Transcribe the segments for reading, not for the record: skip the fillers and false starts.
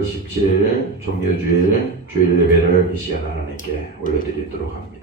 10월 17일 종료주일 주일 예배를 이 시간 하나님께 올려드리도록 합니다.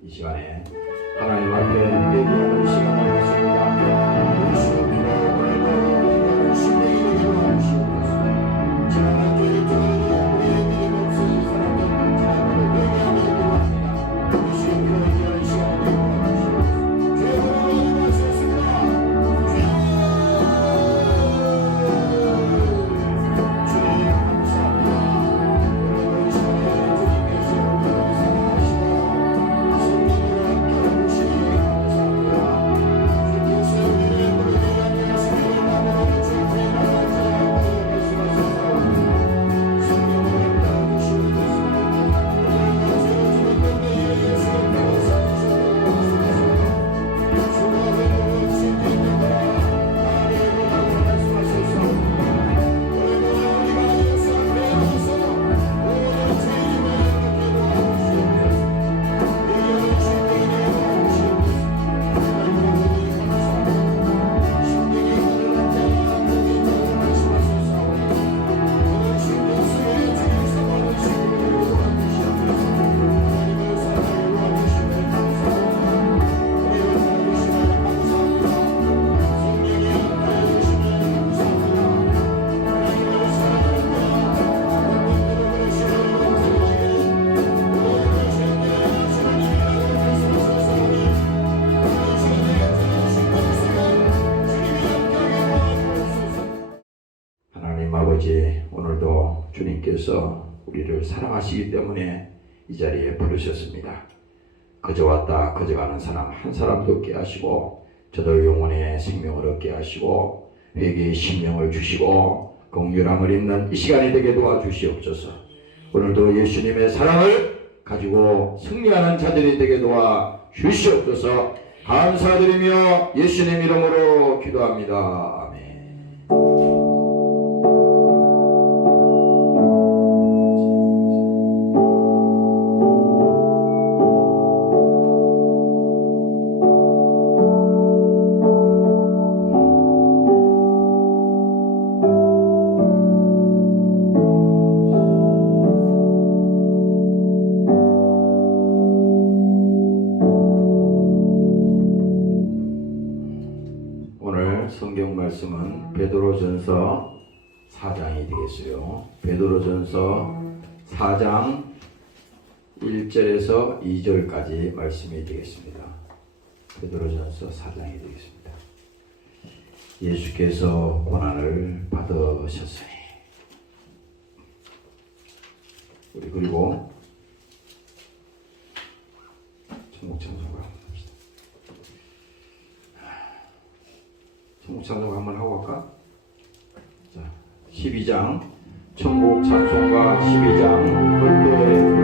이 시간에 하나님 앞에 회개하는 시간을 갖습니다. 예수의 피로 오늘도 신뢰의 기도를 주시옵소서. 지난한 주에 저희들이 우리의 믿음 없은 사람들 지난번에 회개하는 기도합니다. 예수의 피로 회개하는 시간을 기도하시옵소서. 주의 번호를 하시옵습니다. 주님 감사합니다. 오늘 이 시간에 주님께서 우리를 사랑하시고 아버지, 오늘도 주님께서 우리를 사랑하시기 때문에 이 자리에 부르셨습니다. 거저 왔다 거저 가는 사람 한 사람도 없게 하시고 저들 영혼의 생명을 얻게 하시고 회개의 심령을 주시고 긍휼함을 입는 이 시간이 되게 도와주시옵소서. 오늘도 예수님의 사랑을 가지고 승리하는 자들이 되게 도와주시옵소서. 감사드리며 예수님 이름으로 기도합니다. 성경 말씀은 베드로전서 4장이 되겠어요. 베드로전서 4장 1절에서 2절까지 말씀이 되겠습니다. 베드로전서 4장이 되겠습니다. 예수께서 고난을 받으셨으니 우리 그리고 천국창조가 천국창조가 한번 하고 갈까? 자, 12장 천국 찬송가 12장 별도의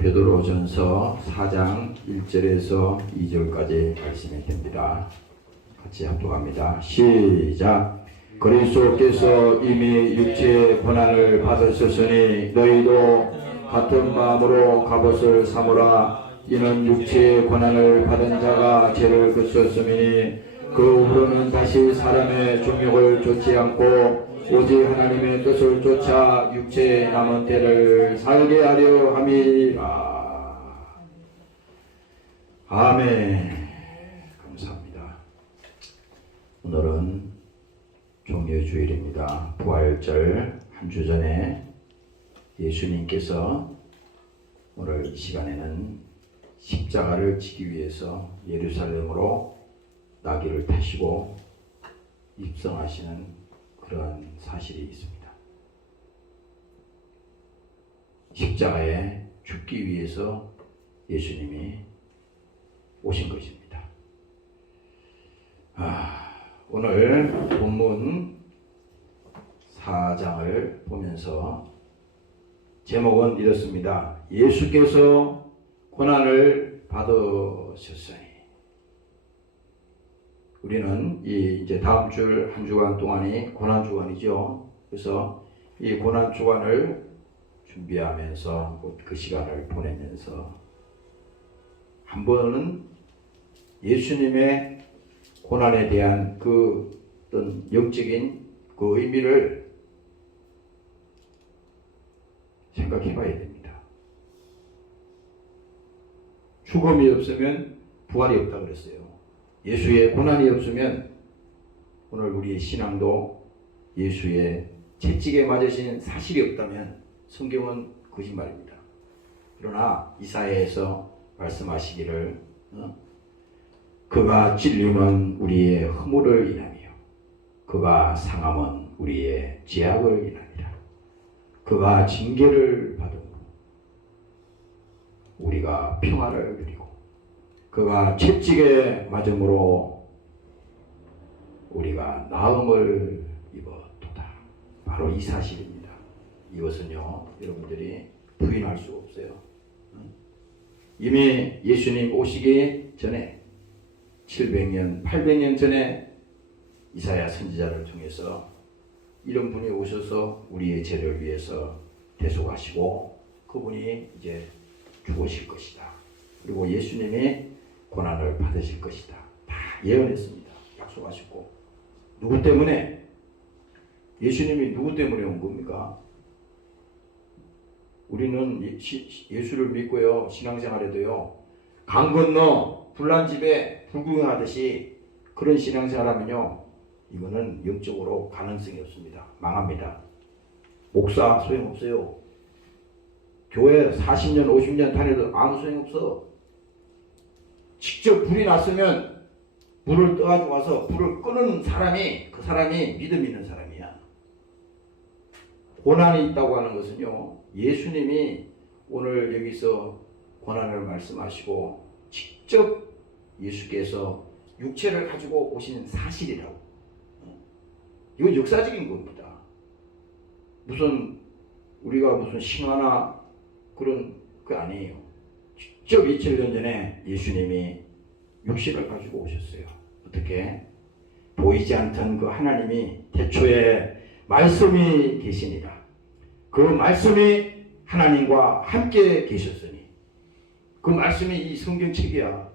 베드로전서 4장 1절에서 2절까지 말씀이 됩니다. 같이 합독합니다. 시작. 그리스도께서 이미 육체의 고난을 받으셨으니 너희도 같은 마음으로 갑옷을 삼으라. 이는 육체의 고난을 받은 자가 죄를 그쳤음이니 그 후로는 다시 사람의 종욕을 좇지 않고 오직 하나님의 뜻을 쫓아 육체의 남은 때를 살게 하려 함이라. 아멘. 감사합니다. 오늘은 종려주일입니다. 부활절 한 주 전에 예수님께서 오늘 이 시간에는 십자가를 지기 위해서 예루살렘으로 나귀를 타시고 입성하시는 그런 사실이 있습니다. 십자가에 죽기 위해서 예수님이 오신 것입니다. 오늘 본문 4장을 보면서 제목은 이렇습니다. 예수께서 고난을 받으셨으니. 우리는 이제 다음 주 한 주간 동안이 고난 주간이죠. 그래서 이 고난 주간을 준비하면서 그 시간을 보내면서 한 번은 예수님의 고난에 대한 그 어떤 영적인 그 의미를 생각해 봐야 됩니다. 죽음이 없으면 부활이 없다고 그랬어요. 예수의 고난이 없으면 오늘 우리의 신앙도 예수의 채찍에 맞으신 사실이 없다면 성경은 거짓말입니다. 그러나 이사야에서 말씀하시기를 그가 찔림은 우리의 허물을 인하며 그가 상함은 우리의 죄악을 인하니라. 그가 징계를 받음으로 우리가 평화를 누리고 그가 채찍에 맞음으로 우리가 나음을 입었도다. 바로 이 사실입니다. 이것은요, 여러분들이 부인할 수 없어요. 이미 예수님 오시기 전에 700년, 800년 전에 이사야 선지자를 통해서 이런 분이 오셔서 우리의 죄를 위해서 대속하시고 그분이 이제 죽으실 것이다. 그리고 예수님이 고난을 받으실 것이다. 다 예언했습니다. 약속하셨고. 누구 때문에? 예수님이 누구 때문에 온 겁니까? 우리는 예수를 믿고요, 신앙생활에도요, 강 건너 불난 집에 불구경하듯이 그런 신앙생활하면요, 이거는 영적으로 가능성이 없습니다. 망합니다. 목사 소용없어요. 교회 40년 50년 다녀도 아무 소용없어. 직접 불이 났으면 불을 떠가지고 와서 불을 끄는 사람이, 그 사람이 믿음 있는 사람이야. 고난이 있다고 하는 것은요, 예수님이 오늘 여기서 고난을 말씀하시고 직접 예수께서 육체를 가지고 오시는 사실이라고. 이건 역사적인 겁니다. 무슨 우리가 무슨 신화나 그런 거 아니에요. 직접 2000년 전에 예수님이 육신을 가지고 오셨어요. 어떻게? 보이지 않던 그 하나님이 태초에 말씀이 계시니라. 그 말씀이 하나님과 함께 계셨으니 그 말씀이 이 성경책이야.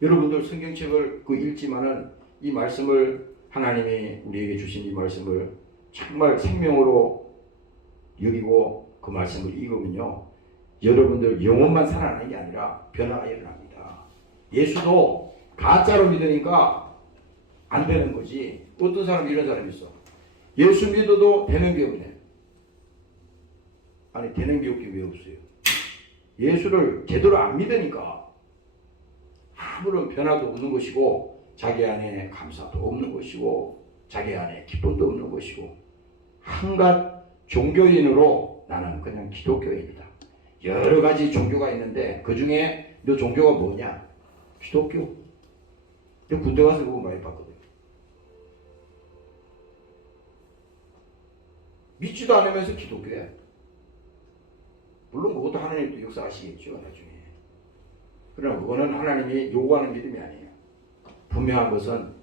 여러분들 성경책을 읽지만은 이 말씀을 하나님이 우리에게 주신 이 말씀을 정말 생명으로 여기고 그 말씀을 읽으면요, 여러분들 영혼만 살아나는 게 아니라 변화가 일어납니다. 예수도 가짜로 믿으니까 안 되는 거지. 어떤 사람 이런 사람이 있어. 예수 믿어도 되는 게 없네. 아니, 되는 게 없긴 왜 없어요? 예수를 제대로 안 믿으니까 아무런 변화도 없는 것이고 자기 안에 감사도 없는 것이고 자기 안에 기쁨도 없는 것이고 한갓 종교인으로 나는 그냥 기독교인이다. 여러 가지 종교가 있는데 그 중에 너 종교가 뭐냐? 기독교. 근데 군대 가서 그거 많이 봤거든. 믿지도 않으면서 기독교야. 물론 그것도 하나님도 역사하시겠죠, 나중에. 그러나 그거는 하나님이 요구하는 믿음이 아니에요. 분명한 것은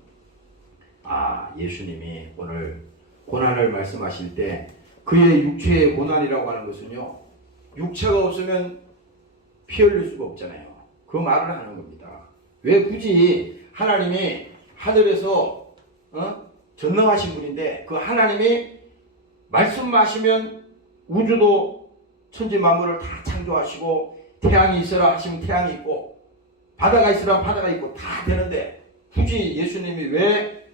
예수님이 오늘 고난을 말씀하실 때 그의 육체의 고난이라고 하는 것은요, 육체가 없으면 피 흘릴 수가 없잖아요. 그 말을 하는 겁니다. 왜 굳이 하나님이 하늘에서 전능하신 분인데 그 하나님이 말씀하시면 우주도 천지 만물을 다 창조하시고 태양이 있으라 하시면 태양이 있고 바다가 있으라 바다가 있고 다 되는데 굳이 예수님이 왜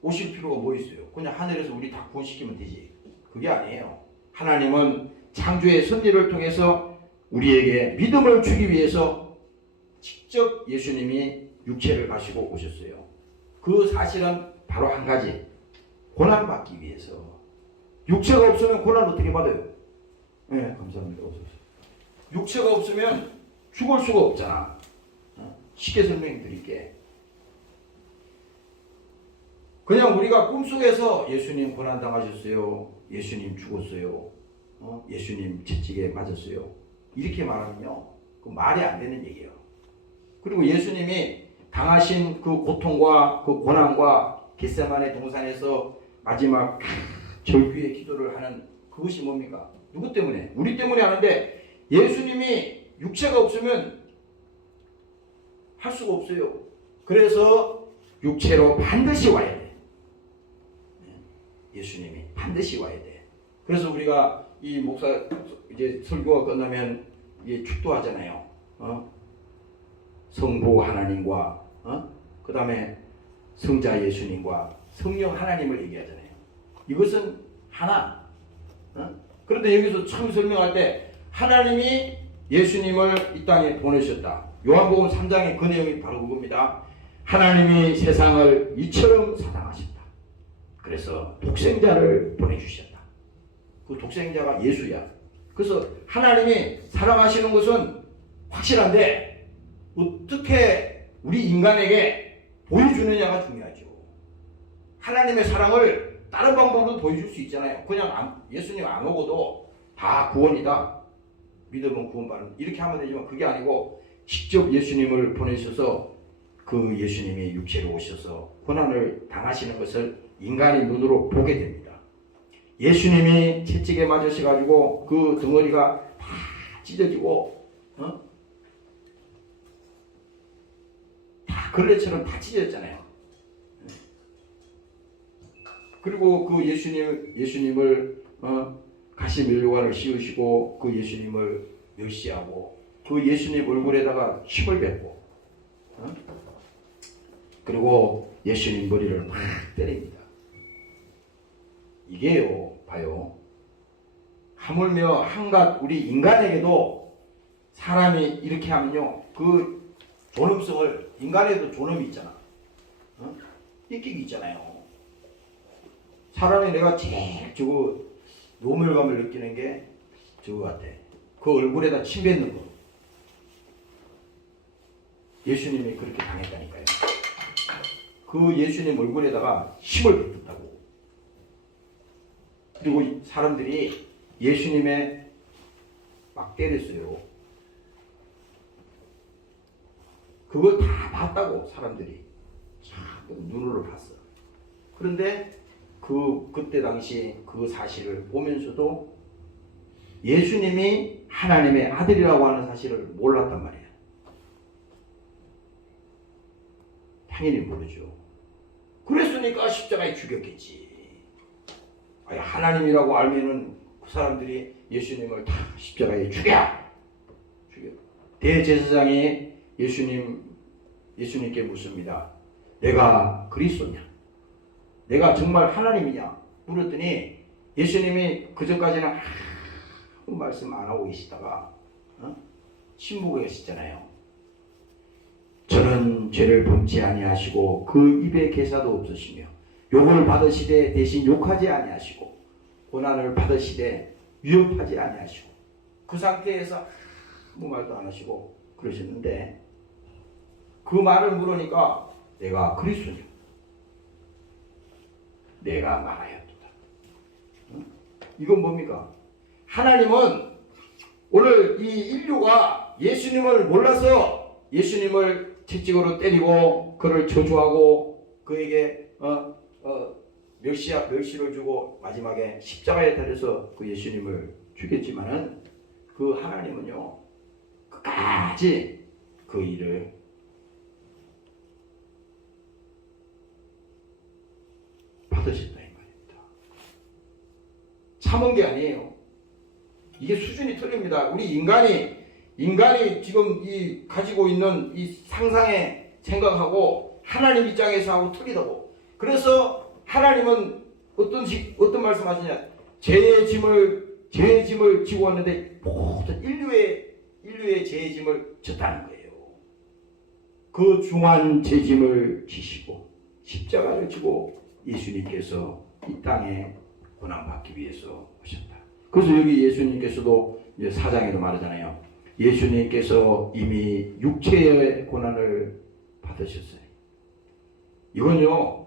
오실 필요가 뭐 있어요? 그냥 하늘에서 우리 다 구원시키면 되지. 그게 아니에요. 하나님은 창조의 섭리를 통해서 우리에게 믿음을 주기 위해서 직접 예수님이 육체를 가지고 오셨어요. 그 사실은 바로 한 가지, 고난받기 위해서. 육체가 없으면 고난 어떻게 받아요? 네, 감사합니다. 어서 오세요. 육체가 없으면 죽을 수가 없잖아. 쉽게 설명드릴게. 그냥 우리가 꿈속에서 예수님 고난당하셨어요. 예수님 죽었어요. 예수님 채찍에 맞았어요. 이렇게 말하면요. 그 말이 안 되는 얘기예요. 그리고 예수님이 당하신 그 고통과 그 고난과 겟세마네 동산에서 마지막 절규의 기도를 하는 그것이 뭡니까? 누구 때문에? 우리 때문에 하는데 예수님이 육체가 없으면 할 수가 없어요. 그래서 육체로 반드시 와야 돼. 예수님이 반드시 와야 돼. 그래서 우리가 이 목사 이제 설교가 끝나면 이제 축도하잖아요. 성부 하나님과 그 다음에 성자 예수님과 성령 하나님을 얘기하잖아요. 이것은 하나. 그런데 여기서 처음 설명할 때 하나님이 예수님을 이 땅에 보내셨다. 요한복음 3장의 그 내용이 바로 그겁니다. 하나님이 세상을 이처럼 사랑하셨다. 그래서 독생자를 보내주셨다. 그 독생자가 예수야. 그래서 하나님이 사랑하시는 것은 확실한데 어떻게 우리 인간에게 보여주느냐가 중요하죠. 하나님의 사랑을 다른 방법으로 보여줄 수 있잖아요. 그냥 예수님 안 오고도 다 구원이다. 믿으면 구원받는 이렇게 하면 되지만 그게 아니고 직접 예수님을 보내셔서 그 예수님이 육체로 오셔서 고난을 당하시는 것을 인간의 눈으로 보게 됩니다. 예수님이 채찍에 맞으셔가지고 그 덩어리가 다 찢어지고 다 걸레처럼 다 찢어졌잖아요. 그리고 그 예수님을 가시면류관을 씌우시고 그 예수님을 멸시하고 그 예수님 얼굴에다가 침을 뱉고 그리고 예수님 머리를 막 때립니다. 이게요, 봐요. 하물며 한갓 우리 인간에게도 사람이 이렇게 하면요, 그 존엄성을 인간에도 존엄이 있잖아. 인격이 있잖아요. 사람이 내가 제일 저거 노멸감을 느끼는 게 저거 같아. 그 얼굴에다 침 뱉는 거. 예수님이 그렇게 당했다니까요. 그 예수님 얼굴에다가 침을 뱉었다고. 그리고 사람들이 예수님의 막 때렸어요. 그걸 다 봤다고 사람들이. 참 눈으로 봤어. 그런데 그때 당시 그 사실을 보면서도 예수님이 하나님의 아들이라고 하는 사실을 몰랐단 말이에요. 당연히 모르죠. 그랬으니까 십자가에 죽였겠지. 아니, 하나님이라고 알면은 그 사람들이 예수님을 다 십자가에 죽여. 대제사장이 예수님께 묻습니다. 내가 그리스도냐? 내가 정말 하나님이냐? 물었더니 예수님이 그전까지는 아무 말씀 안 하고 계시다가 침묵을 하시잖아요. 저는 죄를 범치 아니하시고 그 입에 개사도 없으시며 욕을 받으시되 대신 욕하지 아니하시고 고난을 받으시되 위협하지 아니하시고 그 상태에서 아무 말도 안 하시고 그러셨는데 그 말을 물으니까 내가 그리스도냐? 내가 말하였도다. 이건 뭡니까? 하나님은 오늘 이 인류가 예수님을 몰라서 예수님을 채찍으로 때리고 그를 저주하고 그에게 멸시를 주고 마지막에 십자가에 달려서 그 예수님을 죽였지만은 그 하나님은요 끝까지 그 일을 받으셨다 이 말입니다. 참은 게 아니에요. 이게 수준이 틀립니다. 우리 인간이 지금 이 가지고 있는 이 상상의 생각하고 하나님 입장에서 하고 틀리다고. 그래서 하나님은 어떤 말씀하시냐? 죄의 짐을 지고 왔는데 모든 인류의 죄의 짐을 졌다는 거예요. 그 중한 죄짐을 지시고 십자가를 지고 예수님께서 이 땅에 고난받기 위해서 오셨다. 그래서 여기 예수님께서도 이제 4장에도 말하잖아요. 예수님께서 이미 육체의 고난을 받으셨어요. 이건요,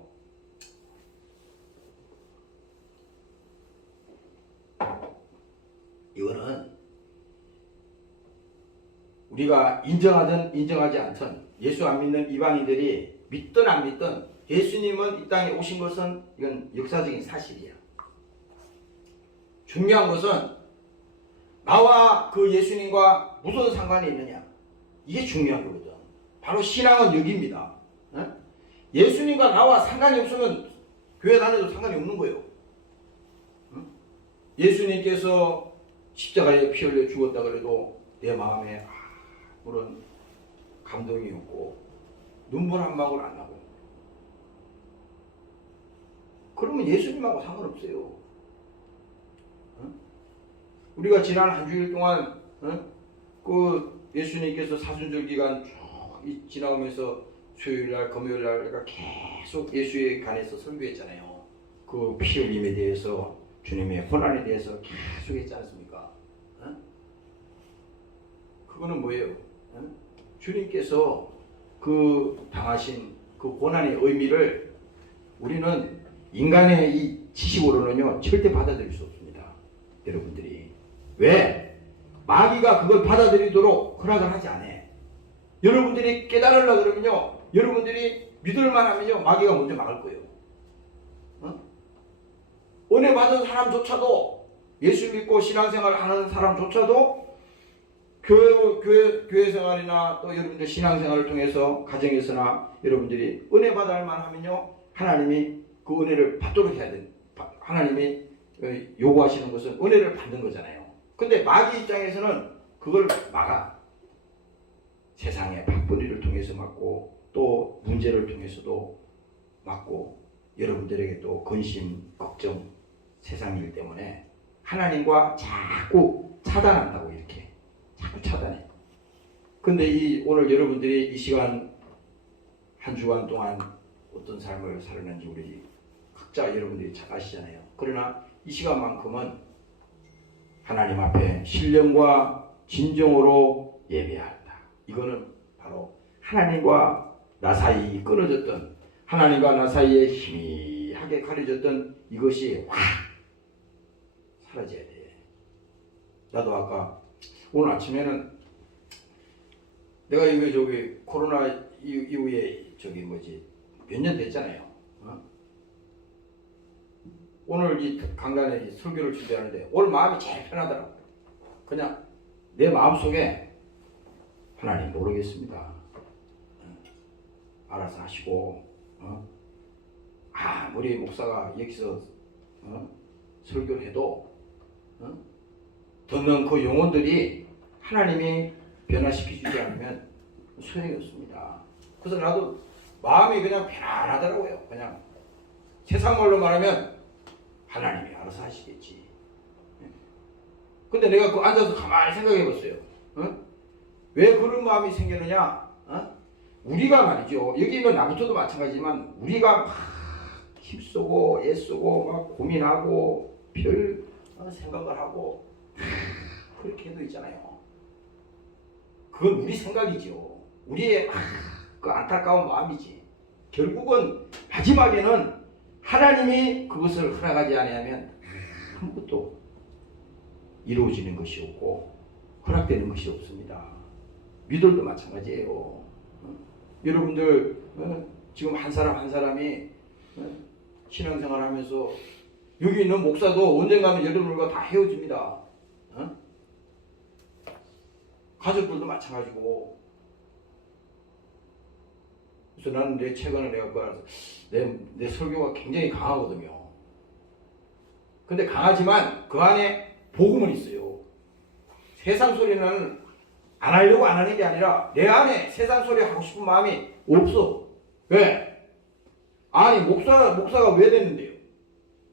이거는 우리가 인정하든 인정하지 않든 예수 안 믿는 이방인들이 믿든 안 믿든 예수님은 이 땅에 오신 것은 이건 역사적인 사실이야. 중요한 것은 나와 그 예수님과 무슨 상관이 있느냐, 이게 중요한 거거든. 바로 신앙은 여기입니다. 예수님과 나와 상관이 없으면 교회 다녀도 상관이 없는 거예요. 예수님께서 십자가에 피 흘려 죽었다 그래도 내 마음에 그런 감동이 없고 눈물 한 방울 안 나고, 그러면 예수님하고 상관없어요. 우리가 지난 한 주일 동안 그 예수님께서 사순절 기간 쭉 지나오면서 수요일날 금요일날 우리가 계속 예수에 관해서 설교했잖아요. 그 피 흘림에 대해서, 주님의 고난에 대해서 계속 했지 않습니까? 그거는 뭐예요? 주님께서 그 당하신 그 고난의 의미를 우리는 인간의 이 지식으로는요 절대 받아들일 수 없습니다. 여러분들이 왜? 마귀가 그걸 받아들이도록 허락을 하지 않아. 여러분들이 깨달으려고 그러면요, 여러분들이 믿을만 하면요 마귀가 먼저 막을 거예요. 은혜 받은 사람조차도, 예수 믿고 신앙생활 하는 사람조차도 교회 생활이나 또 여러분들 신앙생활을 통해서 가정에서나 여러분들이 은혜 받을 만하면요 하나님이 그 은혜를 받도록 해야 돼. 하나님이 요구하시는 것은 은혜를 받는 거잖아요. 근데 마귀 입장에서는 그걸 막아. 세상의 밥벌이를 통해서 막고 또 문제를 통해서도 막고, 여러분들에게 또 근심, 걱정, 세상 일 때문에 하나님과 자꾸 차단한다고, 이렇게 자꾸 차단해. 근데 오늘 여러분들이 이 시간 한 주간 동안 어떤 삶을 살았는지 우리 각자 여러분들이 잘 아시잖아요. 그러나 이 시간만큼은 하나님 앞에 신령과 진정으로 예배한다. 이거는 바로 하나님과 나 사이 끊어졌던, 하나님과 나 사이에 희미하게 가려졌던 이것이 확 사라져야 돼. 나도 아까 오늘 아침에는 내가 이거 저기 코로나 이후에 저기 몇 년 됐잖아요. 오늘 이 강단에 설교를 준비하는데 오늘 마음이 제일 편하더라고. 그냥 내 마음속에 하나님 모르겠습니다. 알아서 하시고, 우리 목사가 여기서 설교를 해도 듣는 그 영혼들이 하나님이 변화시키지 않으면 소용이 없습니다. 그래서 나도 마음이 그냥 편안하더라고요. 그냥 세상 말로 말하면 하나님이 알아서 하시겠지. 근데 내가 그 앉아서 가만히 생각해 봤어요. 왜 그런 마음이 생기느냐? 우리가 말이죠. 여기 있는 나부터도 마찬가지지만 우리가 막 힘쓰고 애쓰고 막 고민하고 별 생각을 하고 그렇게 해도 있잖아요. 그건 우리 생각이죠. 우리의 그 안타까운 마음이지. 결국은 마지막에는 하나님이 그것을 허락하지 않으면 아무것도 이루어지는 것이 없고 허락되는 것이 없습니다. 믿음도 마찬가지예요. 여러분들 지금 한 사람 한 사람이 신앙생활 하면서 여기 있는 목사도 언젠가는 여러분들과 다 헤어집니다. 가족들도 마찬가지고. 그래서 나는 최근에 내가 내 설교가 굉장히 강하거든요. 근데 강하지만 그 안에 복음은 있어요. 세상 소리는 안 하려고 안 하는 게 아니라 내 안에 세상 소리 하고 싶은 마음이 없어. 왜? 아니 목사가 왜 됐는데요?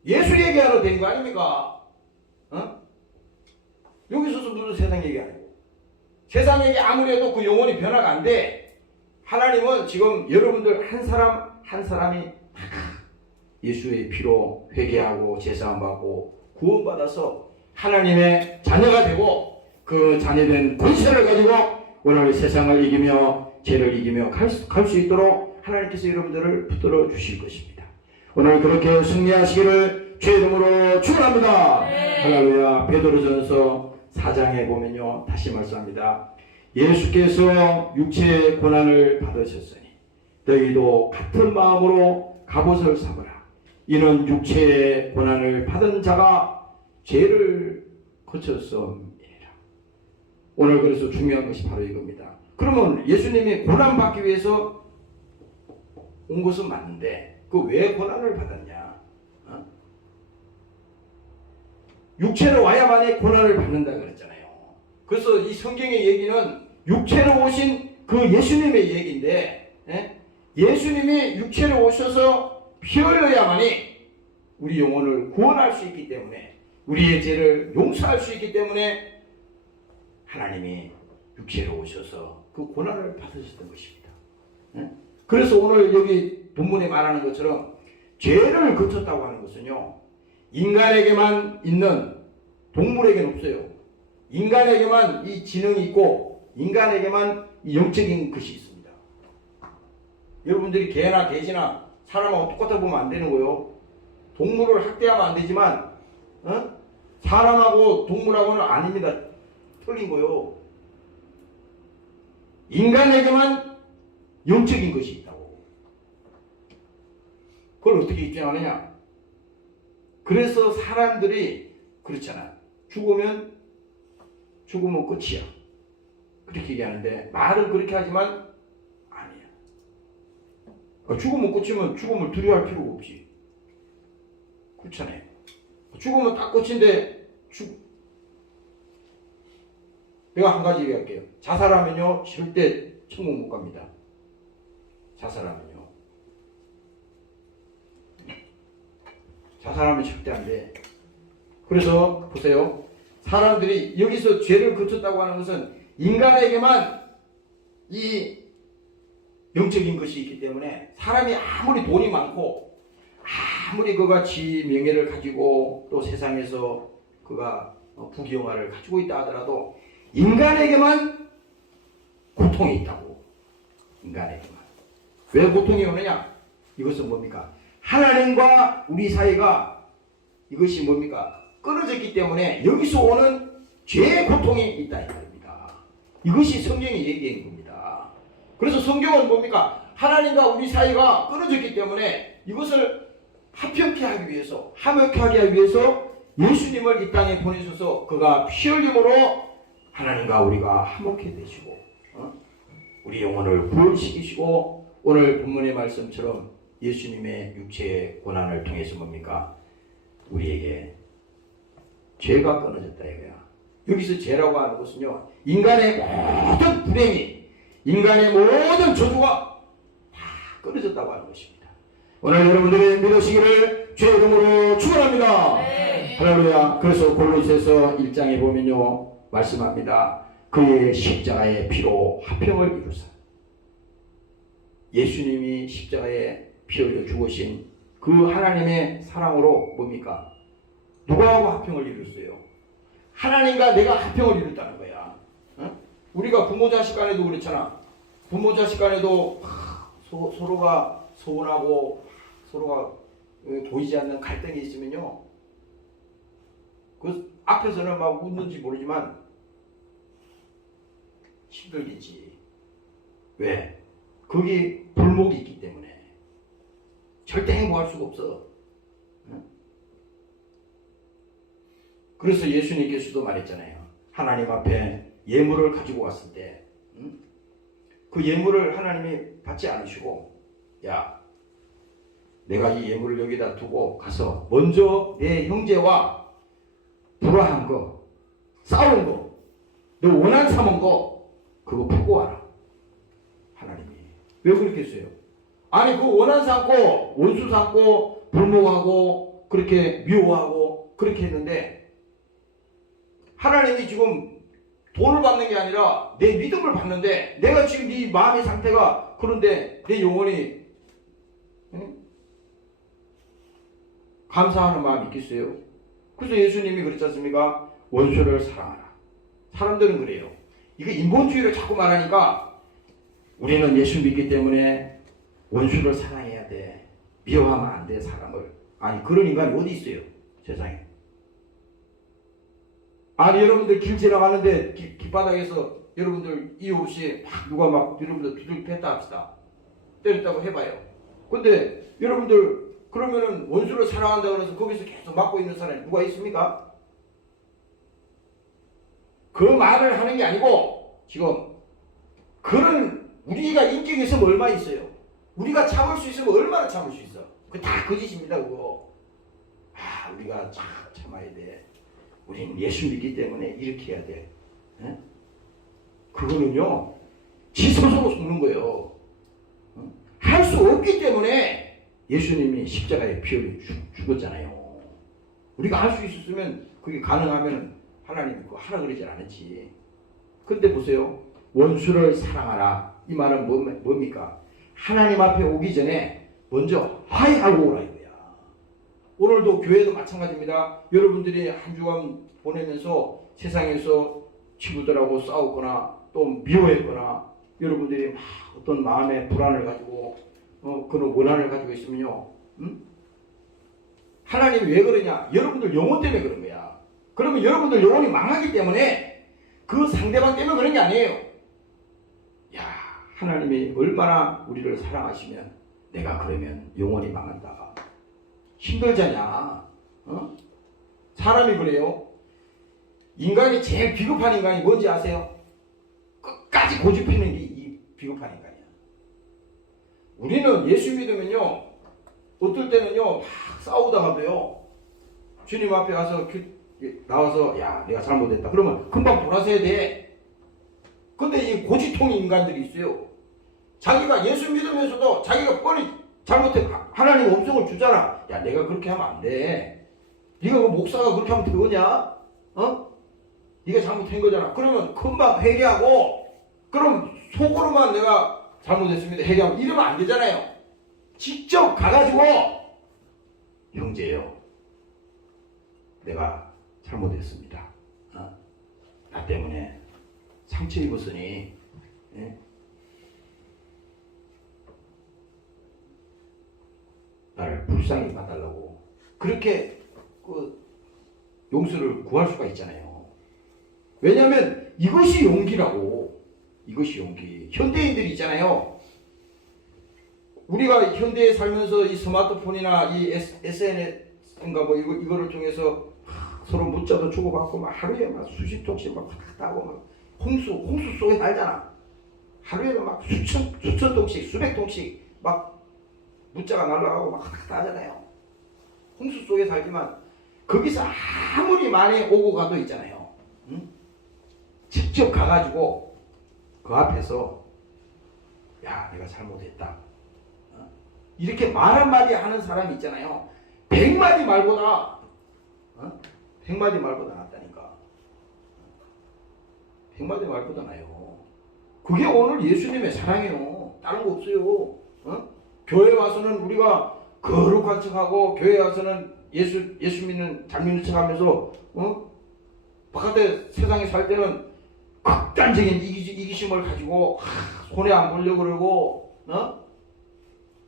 예수 얘기하러 된 거 아닙니까? 여기 서서 무슨 세상 얘기 아니고. 세상 얘기 아무리 해도 그 영혼이 변화가 안 돼. 하나님은 지금 여러분들 한 사람 한 사람이 예수의 피로 회개하고 제사함받고 구원받아서 하나님의 자녀가 되고 그 자녀된 권세를 가지고 오늘 세상을 이기며 죄를 이기며 갈 수 있도록 하나님께서 여러분들을 붙들어 주실 것입니다. 오늘 그렇게 승리하시기를 주의 이름으로 축원합니다. 할렐루야. 베드로전서 4장에 보면요, 다시 말씀합니다. 예수께서 육체의 고난을 받으셨으니 너희도 같은 마음으로 갑옷을 삼으라. 이는 육체의 고난을 받은 자가 죄를 거쳤음이니라. 오늘 그래서 중요한 것이 바로 이겁니다. 그러면 예수님이 고난받기 위해서 온 것은 맞는데 그 왜 고난을 받았냐? 육체로 와야만이 고난을 받는다 그랬잖아요. 그래서 이 성경의 얘기는 육체로 오신 그 예수님의 얘기인데, 예수님이 육체로 오셔서 피 흘려야만이 우리 영혼을 구원할 수 있기 때문에, 우리의 죄를 용서할 수 있기 때문에 하나님이 육체로 오셔서 그 고난을 받으셨던 것입니다. 그래서 오늘 여기 본문에 말하는 것처럼 죄를 거쳤다고 하는 것은요, 인간에게만 있는, 동물에게는 없어요. 인간에게만 이 지능이 있고 인간에게만 이 영적인 것이 있습니다. 여러분들이 개나 돼지나 사람하고 똑같아 보면 안 되는 거예요. 동물을 학대하면 안 되지만 사람하고 동물하고는 아닙니다. 틀린 거예요. 인간에게만 영적인 것이 있다고. 그걸 어떻게 입증하느냐? 그래서 사람들이 그렇잖아. 죽으면 끝이야. 그렇게 얘기하는데 말은 그렇게 하지만 아니야. 죽으면 끝이면 죽음을 두려워할 필요가 없지. 그렇잖아요. 죽으면 딱 끝인데 내가 한 가지 얘기할게요. 자살하면요 절대 천국 못 갑니다. 자살하면 절대 안 돼. 그래서 보세요. 사람들이 여기서 죄를 거쳤다고 하는 것은 인간에게만 이 영적인 것이 있기 때문에 사람이 아무리 돈이 많고 아무리 그가 지 명예를 가지고 또 세상에서 그가 부귀영화를 가지고 있다 하더라도 인간에게만 고통이 있다고. 인간에게만. 왜 고통이 오느냐? 이것은 뭡니까? 하나님과 우리 사이가 이것이 뭡니까? 끊어졌기 때문에 여기서 오는 죄의 고통이 있다 이 말입니다. 이것이 성경이 얘기한 겁니다. 그래서 성경은 뭡니까? 하나님과 우리 사이가 끊어졌기 때문에 이것을 합평케 하기 위해서, 화목하게 하기 위해서 예수님을 이 땅에 보내셔서 그가 피 흘림으로 하나님과 우리가 화목해 되시고 우리 영혼을 구원시키시고 오늘 본문의 말씀처럼 예수님의 육체의 고난을 통해서 뭡니까? 우리에게 죄가 끊어졌다 이거야. 여기서 죄라고 하는 것은요, 인간의 모든 불행이, 인간의 모든 저주가 다 끊어졌다고 하는 것입니다. 오늘 여러분들이 믿으시기를 주의 이름으로 축원합니다. 할렐루야. 그래서 골로새서 1장에 보면요 말씀합니다. 그의 십자가의 피로 화평을 이루사. 예수님이 십자가에 피 흘려 죽으신 그 하나님의 사랑으로 뭡니까? 누구하고 화평을 이뤘어요? 하나님과 내가 화평을 이뤘다는 거야. 우리가 부모 자식 간에도 그렇잖아. 부모 자식 간에도 서로가 서운하고 서로가 보이지 않는 갈등이 있으면요, 그 앞에서는 막 웃는지 모르지만 힘들겠지. 왜? 거기 불목이 있기 때문에. 절대 행복할 수가 없어. 그래서 예수님께서도 말했잖아요. 하나님 앞에 예물을 가지고 왔을 때 그 예물을 하나님이 받지 않으시고, 야, 내가 이 예물을 여기다 두고 가서 먼저 내 형제와 불화한 거, 싸운 거, 너 원한 삼은 거 그거 풀고 와라. 하나님이 왜 그렇게 했어요? 아니 그 원한 삼고 원수 삼고 불목하고 그렇게 미워하고 그렇게 했는데 하나님이 지금 돈을 받는 게 아니라 내 믿음을 받는데, 내가 지금 네 마음의 상태가 그런데 내 영혼이 감사하는 마음이 있겠어요? 그래서 예수님이 그랬지 않습니까? 원수를 사랑하라. 사람들은 그래요. 이거 인본주의를 자꾸 말하니까 우리는 예수 믿기 때문에 원수를 사랑해야 돼. 미워하면 안 돼, 사람을. 아니, 그런 인간이 어디 있어요? 세상에. 아니, 여러분들 길 지나가는데 길바닥에서 여러분들 이유 없이 막 누가 막 여러분들 두들 팼다 합시다. 때렸다고 해봐요. 근데 여러분들 그러면은 원수를 사랑한다고 해서 거기서 계속 막고 있는 사람이 누가 있습니까? 그 말을 하는 게 아니고 지금 그런 우리가 인격이 있으면 얼마 있어요? 우리가 참을 수 있으면 얼마나 참을 수 있어? 그거 다 거짓입니다, 그거. 아, 우리가 참아야 돼. 우리는 예수 믿기 때문에 이렇게 해야 돼. 에? 그거는요, 지 스스로 속는 거예요. 할 수 없기 때문에 예수님이 십자가에 피 흘려 죽었잖아요. 우리가 할 수 있었으면 그게 가능하면 하나님이 그거 하라 그러질 않았지. 근데 보세요. 원수를 사랑하라. 이 말은 뭡니까? 하나님 앞에 오기 전에 먼저 화해하고 오라 이거야. 오늘도 교회도 마찬가지입니다. 여러분들이 한 주간 보내면서 세상에서 친구들하고 싸웠거나 또 미워했거나 여러분들이 막 어떤 마음의 불안을 가지고 그런 원한을 가지고 있으면요. 하나님이 왜 그러냐? 여러분들 영혼 때문에 그런 거야. 그러면 여러분들 영혼이 망하기 때문에 그 상대방 때문에 그런 게 아니에요. 야, 하나님이 얼마나 우리를 사랑하시면 내가 그러면 영혼이 망한다. 힘들잖냐. 사람이 그래요. 인간이 제일 비겁한 인간이 뭔지 아세요? 끝까지 고집피는 게 이 비겁한 인간이야. 우리는 예수 믿으면요, 어떨 때는요 막 싸우다가도요 주님 앞에 가서 나와서 야 내가 잘못했다 그러면 금방 돌아서야 돼. 근데 이 고집통 인간들이 있어요. 자기가 예수 믿으면서도 자기가 뻔히 잘못해 하나님 음성을 주잖아. 야 내가 그렇게 하면 안 돼. 네가 그 목사가 그렇게 하면 되겠냐? 네가 잘못한 거잖아. 그러면 금방 회개하고 그럼 속으로만 내가 잘못했습니다 회개하고 이러면 안 되잖아요. 직접 가가지고 형제요 내가 잘못했습니다. 나 때문에 상처 입었으니 나를 불쌍히 봐달라고 그렇게 용서를 구할 수가 있잖아요. 왜냐하면 이것이 용기라고. 이것이 용기. 현대인들이 있잖아요. 우리가 현대에 살면서 이 스마트폰이나 이 SNS인가 뭐 이거를 통해서 서로 문자도 주고받고 막 하루에 막 수십 통씩 막 왔다 하고 막 홍수 속에 살잖아. 하루에 막 수천 통씩 수백 통씩 막 문자가 날아가고 막 왔다 하잖아요. 홍수 속에 살지만 거기서 아무리 많이 오고 가도 있잖아요. 직접 가가지고 그 앞에서 야 내가 잘못했다 이렇게 말 한마디 하는 사람이 있잖아요. 100마디 말보다 100마디 말보다 낫다니까. 100마디 말보다 나요. 그게 오늘 예수님의 사랑이에요. 다른 거 없어요. 교회 와서는 우리가 거룩한 척하고 교회 와서는 예수 믿는 잘 믿는 척하면서 바깥에 세상에 살 때는 극단적인 이기심을 가지고 손해 안 보려고 그러고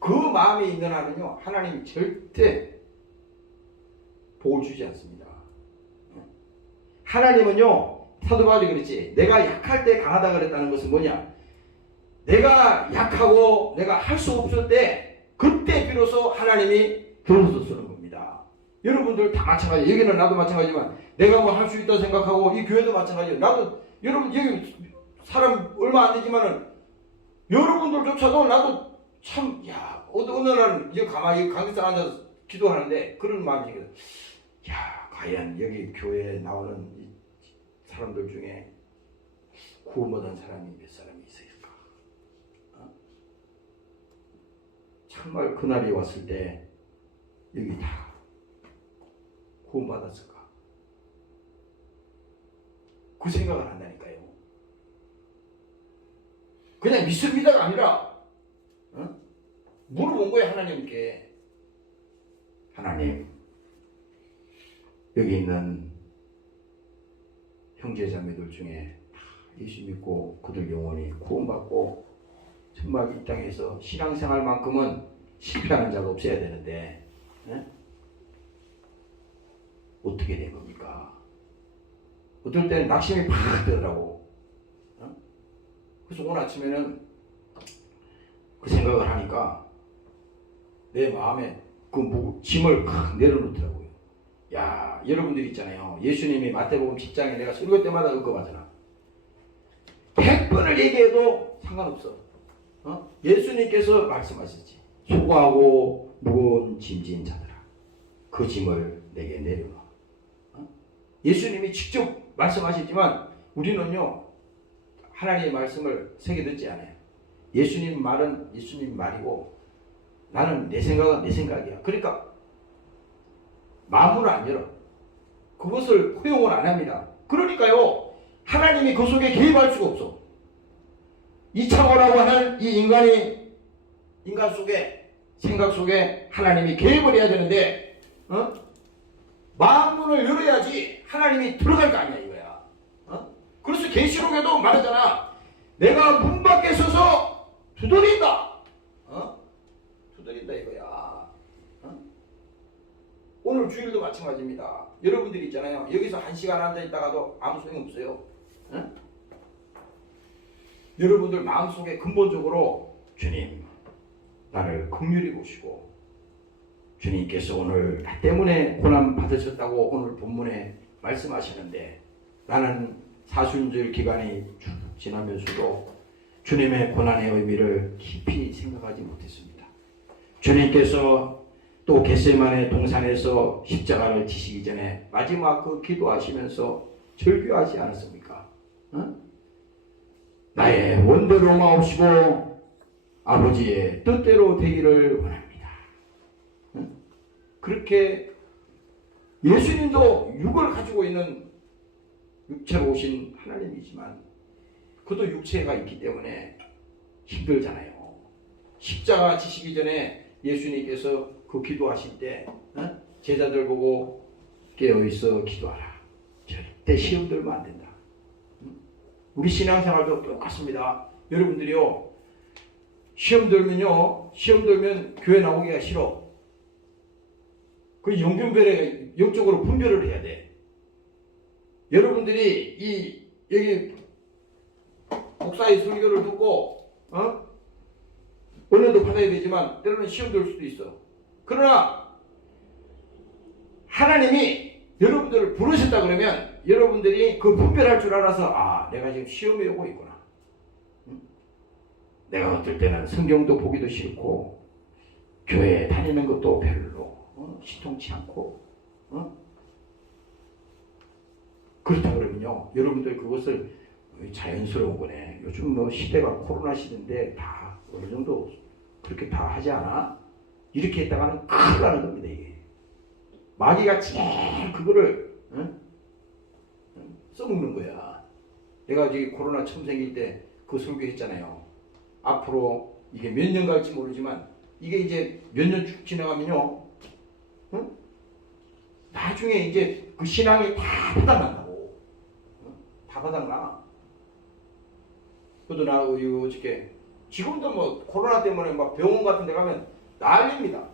그 마음에 있는 한은요 하나님이 절대 복을 주지 않습니다. 하나님은요 사도 바울이 그랬지 내가 약할 때 강하다 그랬다는 것은 뭐냐? 내가 약하고 내가 할 수 없을 때 그때 비로소 하나님이 들어서 쓰는 겁니다. 여러분들 다 마찬가지. 여기는 나도 마찬가지지만 내가 뭐 할 수 있다 생각하고 이 교회도 마찬가지예요. 나도 여러분 여기 사람 얼마 안 되지만은 여러분들조차도 나도 참 야 어느 날은 여기 가만히 강대상 앉아서 기도하는데 그런 마음이 들어요. 야 과연 여기 교회에 나오는 이 사람들 중에 구원 받은 사람이 몇 사람이 있을까? 정말 그날이 왔을 때 여기 다 구원 받았을까? 그 생각을 한다니까요. 그냥 믿습니다가 아니라 물어본 거예요. 하나님께. 하나님 여기 있는 형제자매들 중에 다 예수 믿고 그들 영혼이 구원받고 정말 이 땅에서 신앙생활만큼은 실패하는 자가 없어야 되는데 어떻게 된 겁니까? 어떨 때는 낙심이 팍 들더라고. 그래서 오늘 아침에는 그 생각을 하니까 내 마음에 그 짐을 팍 내려놓더라고요. 야, 여러분들 있잖아요. 예수님이 마태복음 10장에 내가 설교 때마다 언급하잖아. 100번을 얘기해도 상관없어. 예수님께서 말씀하셨지. 수고하고 무거운 짐진 자들아, 그 짐을 내게 내려놔. 예수님이 직접 말씀하셨지만 우리는요, 하나님의 말씀을 새겨 듣지 않아요. 예수님 말은 예수님 말이고 나는 내 생각은 내 생각이야. 그러니까 마음을 안 열어. 그것을 허용을 안 합니다. 그러니까요, 하나님이 그 속에 개입할 수가 없어. 이창호라고 하는 이 인간 속에, 생각 속에 하나님이 개입을 해야 되는데, 마음문을 열어야지 하나님이 들어갈 거 아니야, 이거야. 그래서 계시록에도 말하잖아. 내가 문 밖에 서서 두드린다. 두드린다, 이거야. 오늘 주일도 마찬가지입니다. 여러분들이 있잖아요. 여기서 1시간 앉아있다가도 아무 소용없어요. 여러분들 마음속에 근본적으로 주님, 나를 긍휼히 보시고 주님께서 오늘 나 때문에 고난 받으셨다고 오늘 본문에 말씀하시는데 나는 사순절 기간이 쭉 지나면서도 주님의 고난의 의미를 깊이 생각하지 못했습니다. 주님께서 또 겟세마네 동산에서 십자가를 지시기 전에 마지막 그 기도하시면서 절규하지 않았습니까? 나의 원대로 마옵시고 아버지의 뜻대로 되기를 원합니다. 그렇게 예수님도 육을 가지고 있는 육체로 오신 하나님이지만 그도 육체가 있기 때문에 힘들잖아요. 십자가 지시기 전에 예수님께서 그 기도하실 때 제자들 보고 깨어있어 기도하라. 절대 시험 들면 안 된다. 우리 신앙생활도 똑같습니다. 여러분들이요, 시험 들면 교회 나오기가 싫어. 그 영적으로 분별을 해야 돼. 여러분들이 여기 목사의 설교를 듣고 은혜도 받아야 되지만 때로는 시험 들 수도 있어. 그러나 하나님이 여러분들을 부르셨다 그러면 여러분들이 그 분별할 줄 알아서 내가 지금 시험에 오고 있구나. 내가 어떨 때는 성경도 보기도 싫고 교회에 다니는 것도 별로 시통치 않고 그렇다 그러면요, 여러분들 그것을 자연스러운 거네. 요즘 시대가 코로나 시대인데 다 어느 정도 그렇게 다 하지 않아? 이렇게 했다가는 큰일 나는 겁니다. 이게 마귀가 제일 그거를 써먹는 거야. 내가 저기 코로나 처음 생길 때 그 설교했잖아요. 앞으로 이게 몇 년 갈지 모르지만 이게 이제 몇 년 쭉 지나가면요, 나중에 이제 그 신앙이 다 바닥난다고. 다 바닥나. 그래도 나 어저께 지금도 뭐 코로나 때문에 막 병원 같은 데 가면 난립니다.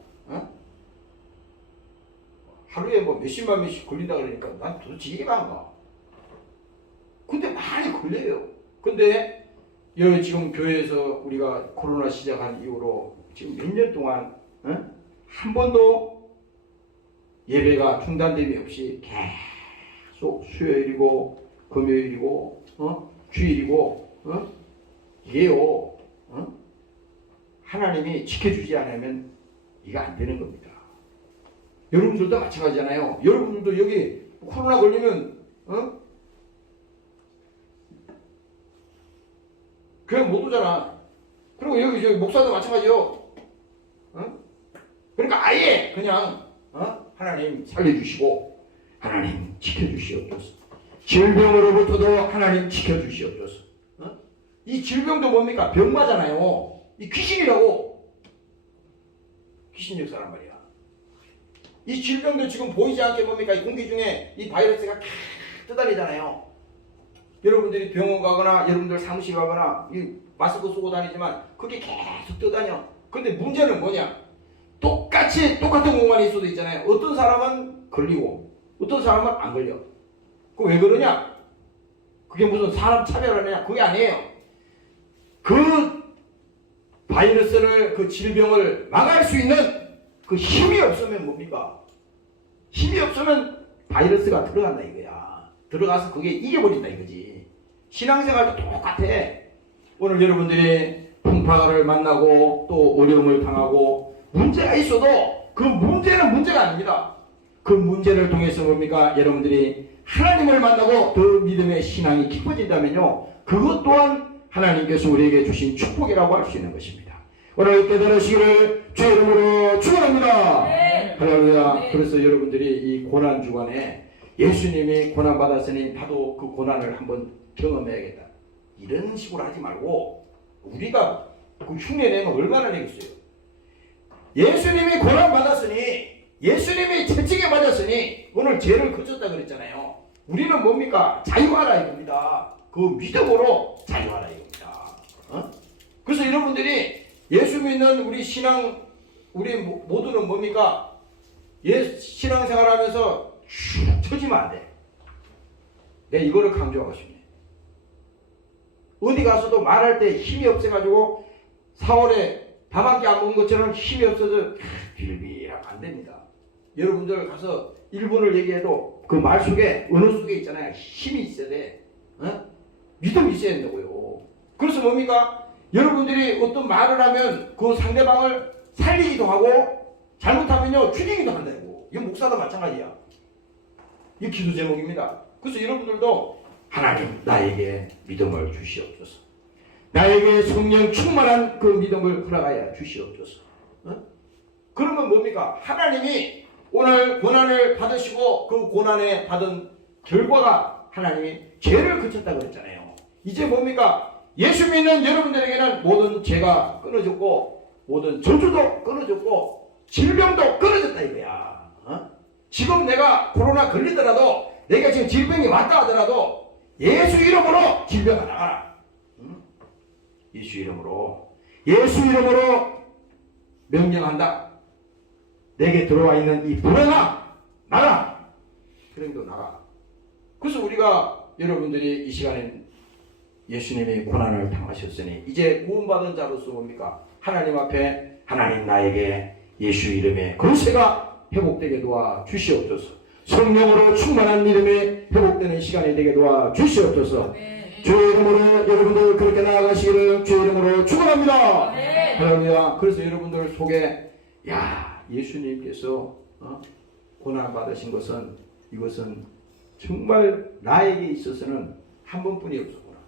하루에 뭐 몇십만 명씩 걸린다 그러니까 난 도대체 이해가 안 가. 근데 많이 걸려요. 근데 여기 지금 교회에서 우리가 코로나 시작한 이후로 지금 몇 년 동안 한 번도 예배가 중단됨이 없이 계속 수요일이고 금요일이고 주일이고 이게요, 하나님이 지켜주지 않으면 이게 안 되는 겁니다. 여러분들도 마찬가지잖아요. 여러분들도 여기 코로나 걸리면 교회 못 오잖아. 그리고 여기 저 목사도 마찬가지요. 그러니까 아예 그냥 하나님 살려주시고 하나님 지켜주시옵소서. 질병으로부터도 하나님 지켜주시옵소서. 이 질병도 뭡니까? 병마잖아요. 이 귀신이라고. 귀신 역사란 말이야. 이 질병도 지금 보이지 않게 뭡니까? 이 공기 중에 이 바이러스가 캬 떠다니잖아요. 여러분들이 병원 가거나 여러분들 사무실 가거나 이 마스크 쓰고 다니지만 그게 계속 떠다녀. 근데 문제는 뭐냐? 똑같은 공간에 있어도 있잖아요. 어떤 사람은 걸리고 어떤 사람은 안 걸려. 그 왜 그러냐? 그게 무슨 사람 차별하느냐? 그게 아니에요. 그 바이러스를, 그 질병을 막을 수 있는 그 힘이 없으면 뭡니까? 힘이 없으면 바이러스가 들어간다 이거야. 들어가서 그게 이겨버린다 이거지. 신앙생활도 똑같아. 오늘 여러분들이 풍파를 만나고 또 어려움을 당하고 문제가 있어도 그 문제는 문제가 아닙니다. 그 문제를 통해서 뭡니까? 여러분들이 하나님을 만나고 더 믿음의 신앙이 깊어진다면요. 그것 또한 하나님께서 우리에게 주신 축복이라고 할 수 있는 것입니다. 오늘 깨달으시기를 주의 이름으로 축원합니다. 네. 할렐루야. 네. 그래서 여러분들이 이 고난 주간에 예수님이 고난 받았으니 나도 그 고난을 한번 경험해야겠다. 이런 식으로 하지 말고 우리가 그 흉내 내면 얼마나 내겠어요. 예수님이 고난 받았으니 예수님이 채찍에 맞았으니 오늘 죄를 그쳤다 그랬잖아요. 우리는 뭡니까? 자유하라 이겁니다. 그 믿음으로 자유하라 이겁니다. 그래서 여러분들이 예수 믿는 우리 신앙, 우리 모두는 뭡니까? 신앙생활하면서 쭉 처지면 안 돼. 내가 이거를 강조하고 싶네. 어디 가서도 말할 때 힘이 없어가지고 4월에 밥 한 끼 안 먹은 것처럼 힘이 없어서 빌비랑 안 됩니다. 여러분들 가서 일본을 얘기해도 그 말 속에, 언어 속에 있잖아요. 힘이 있어야 돼. 믿음이 있어야 된다고요. 그래서 뭡니까? 여러분들이 어떤 말을 하면 그 상대방을 살리기도 하고 잘못하면요 죽이기도 한다고. 이건 목사도 마찬가지야. 이 기도 제목입니다. 그래서 여러분들도 하나님 나에게 믿음을 주시옵소서. 나에게 성령 충만한 그 믿음을 허락하여 주시옵소서. 그러면 뭡니까? 하나님이 오늘 고난을 받으시고 그 고난에 받은 결과가 하나님이 죄를 그쳤다고 그랬잖아요. 이제 뭡니까? 예수 믿는 여러분들에게는 모든 죄가 끊어졌고 모든 저주도 끊어졌고 질병도 끊어졌다 이거야. 지금 내가 코로나 걸리더라도 내가 지금 질병이 왔다 하더라도 예수 이름으로 질병아 나가라. 예수 이름으로 명령한다. 내게 들어와 있는 이 불행아 나가. 그러니까 나가. 그래서 우리가 여러분들이 이 시간에 예수님이 고난을 당하셨으니 이제 구원받은 자로서 뭡니까? 하나님 앞에 하나님 나에게 예수 이름에 권세가 회복되게 도와 주시옵소서. 성령으로 충만한 믿음이 회복되는 시간이 되게 도와 주시옵소서. 주의 이름으로 여러분들 그렇게 나아가시기를 주의 이름으로 축원합니다. 할렐루야. 그래서 여러분들 속에 예수님께서 고난 받으신 것은 이것은 정말 나에게 있어서는 한 번뿐이 없었구나.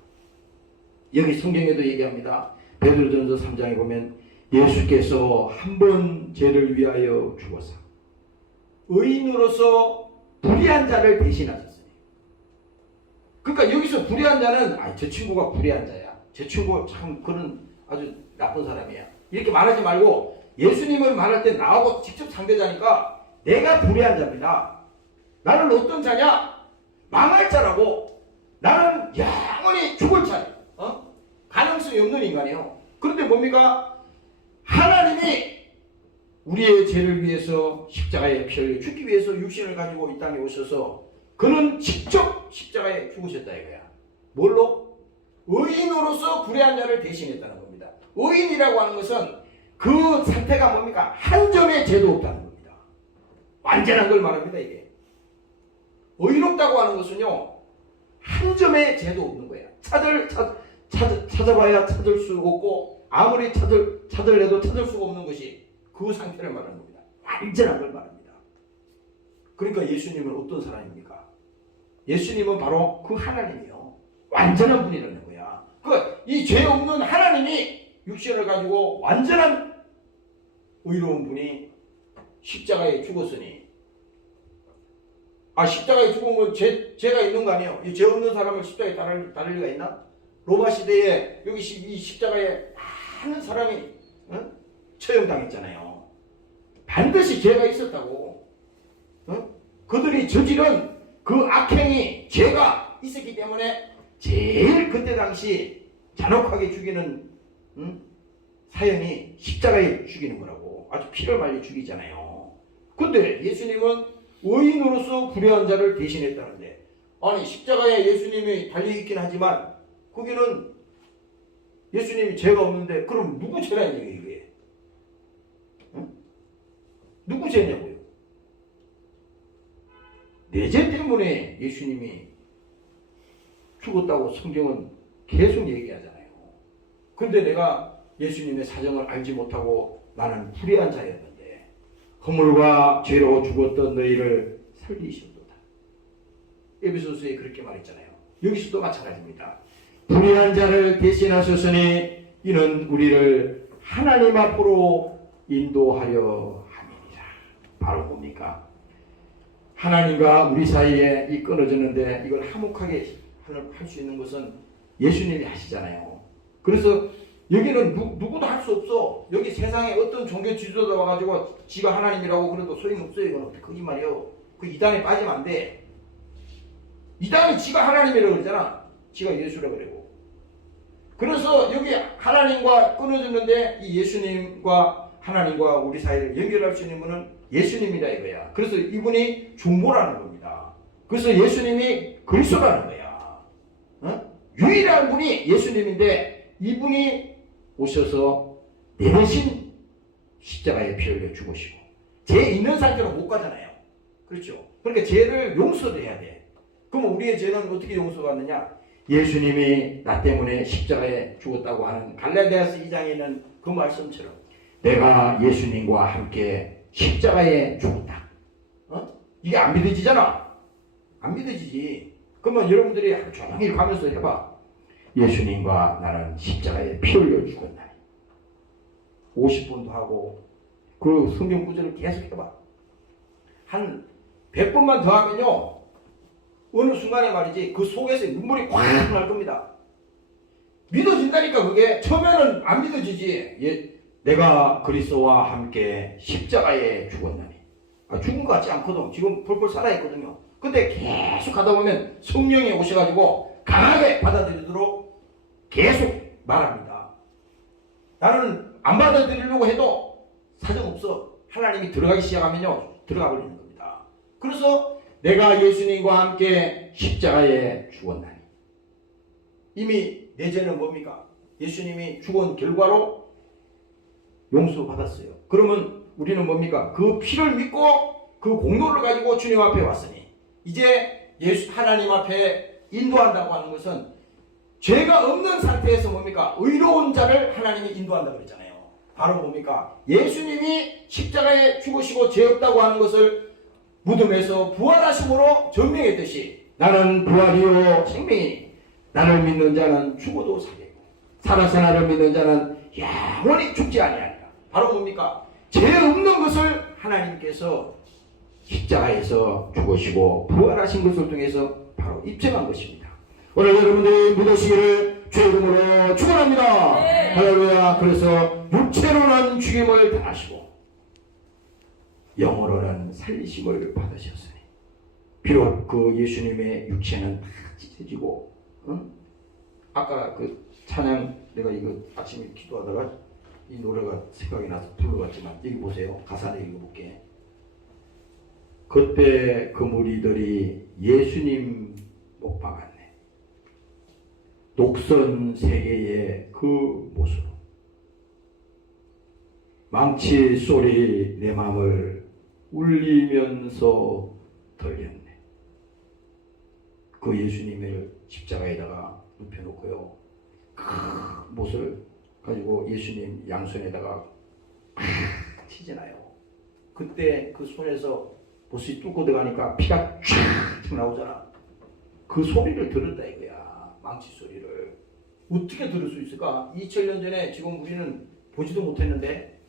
여기 성경에도 얘기합니다. 베드로전서 3장에 보면 예수께서 한 번 죄를 위하여 죽어서 의인으로서 불의한 자를 대신하셨어요. 그러니까 여기서 불의한 자는 저 친구가 불의한 자야. 제 친구 참 그런 아주 나쁜 사람이야. 이렇게 말하지 말고 예수님을 말할 때 나하고 직접 상대자니까 내가 불의한 자입니다. 나는 어떤 자냐? 망할 자라고. 나는 영원히 죽을 자예요. 가능성이 없는 인간이에요. 그런데 뭡니까? 하나님이 우리의 죄를 위해서 십자가에 피 흘려 죽기 위해서 육신을 가지고 이 땅에 오셔서 그는 직접 십자가에 죽으셨다 이거야. 뭘로? 의인으로서 불의한 자를 대신했다는 겁니다. 의인이라고 하는 것은 그 상태가 뭡니까? 한 점의 죄도 없다는 겁니다. 완전한 걸 말합니다 이게. 의롭다고 하는 것은요 한 점의 죄도 없는 거야. 찾아봐야 찾을 수 없고 아무리 찾으려도 찾을 수가 없는 것이 그 상태를 말하는 겁니다. 완전한 걸 말합니다. 그러니까 예수님은 어떤 사람입니까? 예수님은 바로 그 하나님이요. 완전한 분이라는 거야. 이 죄 없는 하나님이 육신을 가지고 완전한 의로운 분이 십자가에 죽었으니 십자가에 죽은 건 죄가 있는 거 아니에요? 이 죄 없는 사람을 십자가에 달을 리가 있나? 로마 시대에 여기 이 십자가에 많은 사람이 처형당했잖아요. 반드시 죄가 있었다고. 그들이 저지른 그 악행이 죄가 있었기 때문에 제일 그때 당시 잔혹하게 죽이는 사형이 십자가에 죽이는 거라고. 아주 피를 말려 죽이잖아요. 근데 예수님은 의인으로서 불의한 자를 대신했다는데, 아니 십자가에 예수님이 달려있긴 하지만 거기는 예수님이 죄가 없는데 그럼 누구 죄가 있냐고 이게. 누구 죄냐고요. 내 죄 때문에 예수님이 죽었다고 성경은 계속 얘기하잖아요. 근데 내가 예수님의 사정을 알지 못하고 나는 불의한 자였는데 허물과 죄로 죽었던 너희를 살리셨도다. 에베소서에 그렇게 말했잖아요. 여기서도 마찬가지입니다. 불의한 자를 대신하셨으니 이는 우리를 하나님 앞으로 인도하려 함이니라. 바로 뭡니까? 하나님과 우리 사이에 이 끊어졌는데 이걸 화목하게 할 수 있는 것은 예수님이 하시잖아요. 그래서 여기는 누구도 할 수 없어. 여기 세상에 어떤 종교 지도자 와가지고 지가 하나님이라고 그래도 소용없어요. 이건 어떻게 거짓말이에요. 그 이단에 빠지면 안 돼. 이단은 지가 하나님이라고 그러잖아. 지가 예수라고 그러고. 그래서 여기 하나님과 끊어졌는데 이 예수님과 하나님과 우리 사이를 연결할 수 있는 분은 예수님이다 이거야. 그래서 이분이 중보라는 겁니다. 그래서 예수님이 그리스도라는 거야. 유일한 분이 예수님인데 이분이 오셔서 내 대신 십자가에 피 흘려 죽으시고 죄 있는 상태로 못 가잖아요. 그렇죠? 그러니까 죄를 용서를 해야 돼. 그럼 우리의 죄는 어떻게 용서받느냐? 예수님이 나 때문에 십자가에 죽었다고 하는 갈라디아서 2장에 있는 그 말씀처럼 내가 예수님과 함께 십자가에 죽었다. 이게 안 믿어지잖아. 안 믿어지지. 그러면 여러분들이 하루 종일 가면서 해봐. 예수님과 나는 십자가에 피 흘려 죽었나니. 50분도 하고 그 성경 구절을 계속 해봐. 한 100번만 더 하면요. 어느 순간에 말이지 그 속에서 눈물이 꽉 날 겁니다. 믿어진다니까 그게. 처음에는 안 믿어지지. 내가 그리스도와 함께 십자가에 죽었나니. 죽은 것 같지 않거든. 지금 펄펄 살아있거든요. 근데 계속 가다 보면 성령이 오셔가지고 강하게 받아들이도록 계속 말합니다. 나는 안 받아들이려고 해도 사정없어. 하나님이 들어가기 시작하면요. 들어가 버리는 겁니다. 그래서 내가 예수님과 함께 십자가에 죽었나니. 이미 내 죄는 뭡니까? 예수님이 죽은 결과로 용서받았어요. 그러면 우리는 뭡니까? 그 피를 믿고 그 공로를 가지고 주님 앞에 왔으니 이제 하나님 앞에 인도한다고 하는 것은 죄가 없는 상태에서 뭡니까? 의로운 자를 하나님이 인도한다고 그랬잖아요. 바로 뭡니까? 예수님이 십자가에 죽으시고 죄 없다고 하는 것을 무덤에서 부활하심으로 증명했듯이 나는 부활이요 생명이니 나를 믿는 자는 죽어도 살리고 살아서 나를 믿는 자는 영원히 죽지 아니하리라. 바로 뭡니까? 죄 없는 것을 하나님께서 십자가에서 죽으시고 부활하신 것을 통해서 바로 입증한 것입니다. 오늘 여러분들이 믿으시기를 주의 이름으로 축원합니다. 네. 할렐루야. 그래서 육체로는 죽임을 당하시고 영으로는 살리심을 받으셨으니 비록 그 예수님의 육체는 다 찢어지고 아까 그 찬양 내가 이거 아침에 기도하다가 이 노래가 생각이 나서 불러봤지만 여기 보세요. 가사를 읽어볼게. 그때 그 무리들이 예수님 못 박았네. 녹선 세계의 그 모습. 망치 소리 내 마음을 울리면서 들렸네. 그 예수님을 십자가에다가 눕혀놓고요. 그 못을 가지고 예수님 양손에다가 치잖아요. 그때 그 손에서 못이 뚫고 들어가니까 피가 쫙 나오잖아. 그 소리를 들었다 이거야. 망치 소리를. 어떻게 들을 수 있을까? 2000년 전에 지금 우리는 보지도 못했는데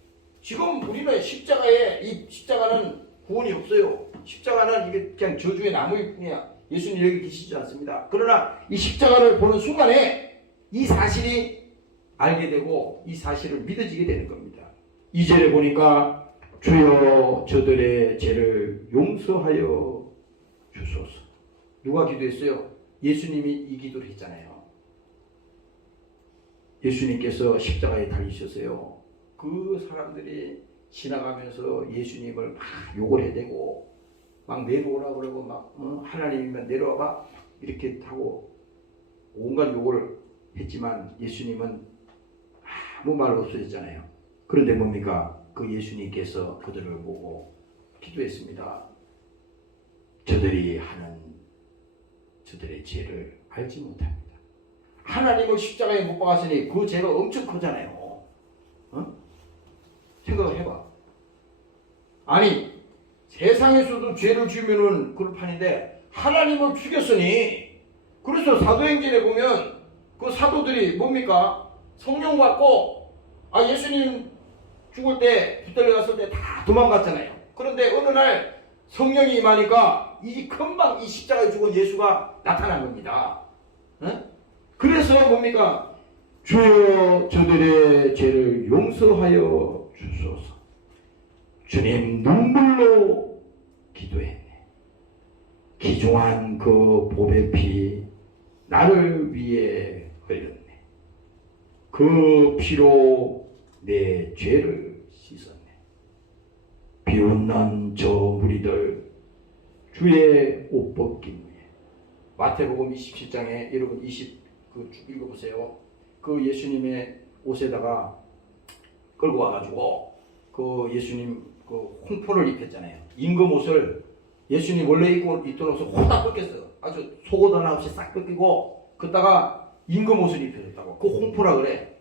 지금 우리는 십자가에 이 십자가는 구원이 없어요. 십자가는 이게 그냥 저주의 나무일 뿐이야. 예수님 여기 계시지 않습니다. 그러나 이 십자가를 보는 순간에 이 사실이 알게 되고 이 사실을 믿어지게 되는 겁니다. 2절에 보니까 주여 저들의 죄를 용서하여 주소서. 누가 기도했어요? 예수님이 이 기도를 했잖아요. 예수님께서 십자가에 달리셨어요. 그 사람들이 지나가면서 예수님을 막 욕을 해대고 막 내려오라 그러고 막 하나님이면 내려와봐 이렇게 하고 온갖 욕을 했지만 예수님은 아무 말 없으셨잖아요. 그런데 뭡니까? 그 예수님께서 그들을 보고 기도했습니다. 저들이 하는 저들의 죄를 알지 못합니다. 하나님을 십자가에 못 박았으니 그 죄가 엄청 크잖아요. 생각을 해봐. 아니 세상에서도 죄를 지으면은 그럴 판인데 하나님을 죽였으니, 그래서 사도행전에 보면 그 사도들이 뭡니까? 성령 받고 예수님 죽을 때 붙들려 갔을 때 다 도망갔잖아요. 그런데 어느 날 성령이 임하니까 이 금방 이 십자가에 죽은 예수가 나타난 겁니다. 그래서 뭡니까? 주여 저들의 죄를 용서하여 주소서. 주님 눈물로 기도했네. 기중한 그 보배 피 나를 위해 흘렸네. 그 피로 내 죄를 씻었네. 비웃는 저 무리들 주의 옷 벗긴 후에. 마태복음 27장에 여러분 20쭉 읽어보세요. 그 예수님의 옷에다가 끌고 와가지고 그 예수님 그 홍포를 입혔잖아요. 임금 옷을 예수님 원래 입던 옷을 호딱 벗겼어요. 아주 속옷 하나 없이 싹 벗기고 그다가 임금 옷을 입혀줬다고. 그 홍포라 그래.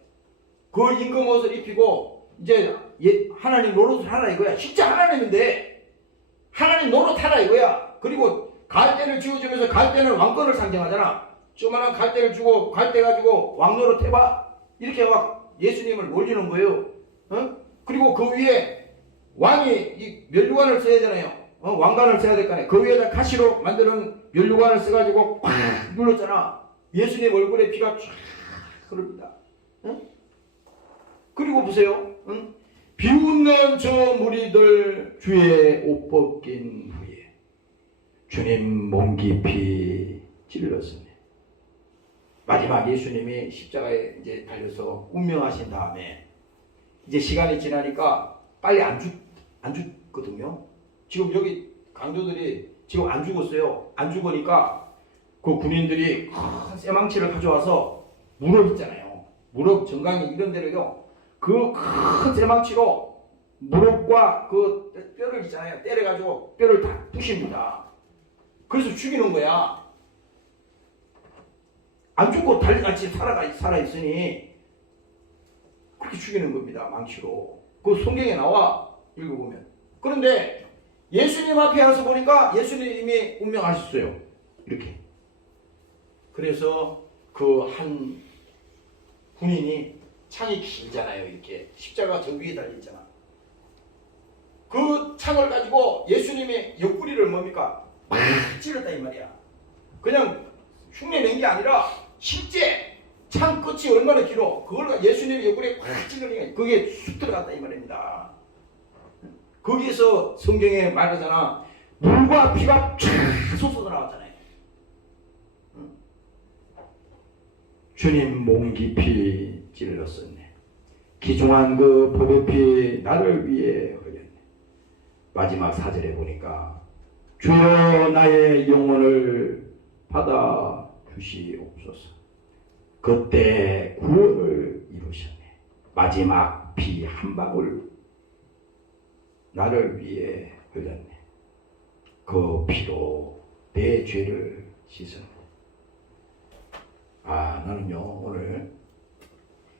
그 임금 옷을 입히고 이제 하나님 노릇을 하라 이거야. 진짜 하나님인데 하나님 노릇하라 이거야. 그리고 갈대를 지어주면서 갈대는 왕권을 상징하잖아. 조그만한 갈대를 주고 갈대 가지고 왕노릇 해봐. 이렇게 막 예수님을 놀리는 거예요. 그리고 그 위에 왕이 이 면류관을 써야 되잖아요. 왕관을 써야 될 거 아니에요. 그 위에다 가시로 만드는 면류관을 써가지고 꽉 눌렀잖아. 예수님 얼굴에 피가 쫙 흐릅니다. 그리고 보세요. 비웃는 저 무리들 주의 옷 벗긴 후에 주님 몸 깊이 찔렀으니. 마지막 예수님이 십자가에 이제 달려서 운명하신 다음에 이제 시간이 지나니까 빨리 안 죽거든요. 지금 여기 강도들이 지금 안 죽었어요. 안 죽으니까 그 군인들이 큰 쇠망치를 가져와서 무릎 있잖아요. 무릎 정강이 이런 데로요. 그 큰 쇠망치로 무릎과 그 뼈를 있잖아요. 때려가지고 뼈를 다 부십니다. 그래서 죽이는 거야. 안 죽고 달리같이 살아있으니 그렇게 죽이는 겁니다. 망치로. 그 성경에 나와 읽어보면. 그런데 예수님 앞에 와서 보니까 예수님이 운명하셨어요. 이렇게. 그래서 그 한 군인이 창이 길잖아요. 이렇게 십자가 저 위에 달려있잖아. 그 창을 가지고 예수님의 옆구리를 뭡니까? 막 찔렀다 이 말이야. 그냥 흉내 낸 게 아니라 실제 창 끝이 얼마나 길어. 그걸 예수님의 옆구리에 꽉 찔러니까 그게 쑥 들어갔다 이 말입니다. 거기에서 성경에 말하잖아. 물과 피가 쫙 솟아서 나왔잖아요. 주님 몸 깊이 찔렀었네. 기중한 그 보배피 나를 위해 흘렸네. 마지막 사절에 보니까 주여 나의 영혼을 받아 주시옵소서. 그때 구원을 이루셨네. 마지막 피 한 방울 나를 위해 흘렸네. 그 피로 내 죄를 씻었네. 나는요 오늘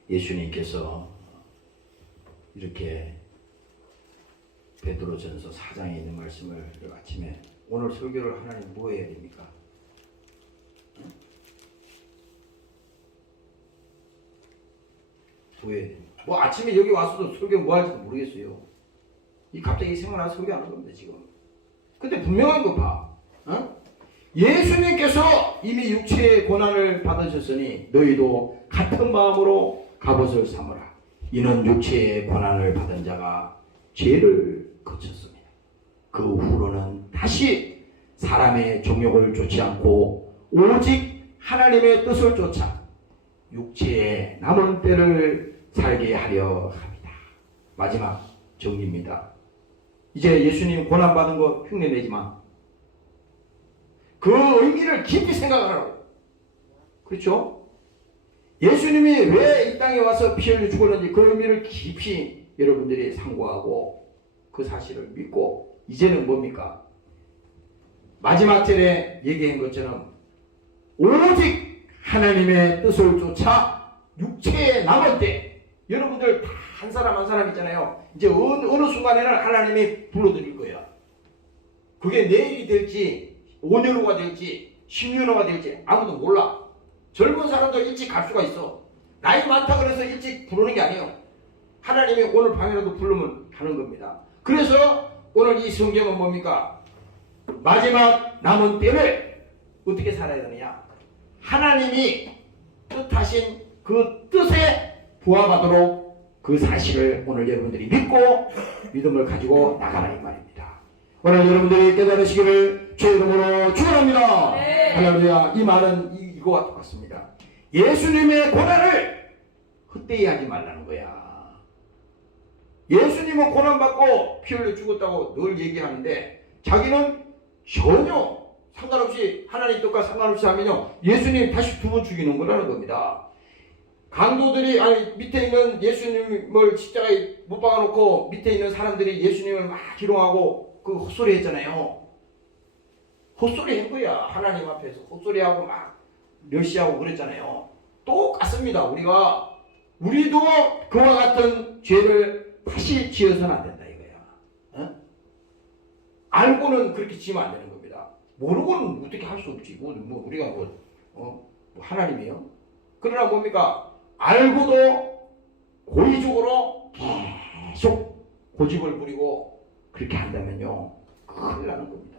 예수님께서 이렇게 베드로전서 4장에 있는 말씀을 아침에 오늘 설교를 하나님 뭐 해야 됩니까? 뭐 해야 됩니까? 뭐 아침에 여기 와서도 설교 뭐 할지도 모르겠어요. 이 갑자기 생각나서 설교하는 겁니다 지금. 근데 분명한 거 봐. 예수님께서 이미 육체의 고난을 받으셨으니 너희도 같은 마음으로 갑옷을 삼으라. 이는 육체의 고난을 받은 자가 죄를 거쳤습니다. 그 후로는 다시 사람의 정욕을 쫓지 않고 오직 하나님의 뜻을 쫓아 육체의 남은 때를 살게 하려 합니다. 마지막 정리입니다. 이제 예수님 고난받은 거 흉내내지 마. 그 의미를 깊이 생각하라고. 그렇죠? 예수님이 왜 이 땅에 와서 피 흘려 죽었는지 그 의미를 깊이 여러분들이 상고하고 그 사실을 믿고 이제는 뭡니까? 마지막 절에 얘기한 것처럼 오직 하나님의 뜻을 쫓아 육체에 남을 때 여러분들 다 한 사람 한 사람 있잖아요. 이제 어느 순간에는 하나님이 불러드릴 거야. 그게 내일이 될지 5년 후가 될지 10년 후가 될지 아무도 몰라. 젊은 사람도 일찍 갈 수가 있어. 나이 많다 그래서 일찍 부르는 게 아니에요. 하나님이 오늘 밤이라도 부르면 가는 겁니다. 그래서 오늘 이 성경은 뭡니까? 마지막 남은 때를 어떻게 살아야 되느냐? 하나님이 뜻하신 그 뜻에 부합하도록 그 사실을 오늘 여러분들이 믿고 믿음을 가지고 나가라 이 말입니다. 오늘 여러분들이 깨달으시기를 주의 이름으로 축원합니다. 네. 할렐루야. 이 말은 이거와 똑같습니다. 예수님의 고난을 헛되이 하지 말라는 거야. 예수님은 고난받고 피 흘려 죽었다고 늘 얘기하는데 자기는 전혀 상관없이 하나님 뜻과 상관없이 하면요 예수님 다시 두 번 죽이는 거라는 겁니다. 강도들이 밑에 있는 예수님을 십자가에 못 박아놓고 밑에 있는 사람들이 예수님을 막 기롱하고 그 헛소리 했잖아요. 헛소리 한 거야. 하나님 앞에서 헛소리하고 막 멸시하고 그랬잖아요. 똑같습니다. 우리도 그와 같은 죄를 다시 지어서는 안 된다 이거야. 어? 알고는 그렇게 지으면 안 되는 겁니다. 모르고는 어떻게 할 수 없지. 우리가 하나님이에요. 그러나 뭡니까? 알고도 고의적으로 계속 고집을 부리고 그렇게 한다면요 큰일 나는 겁니다.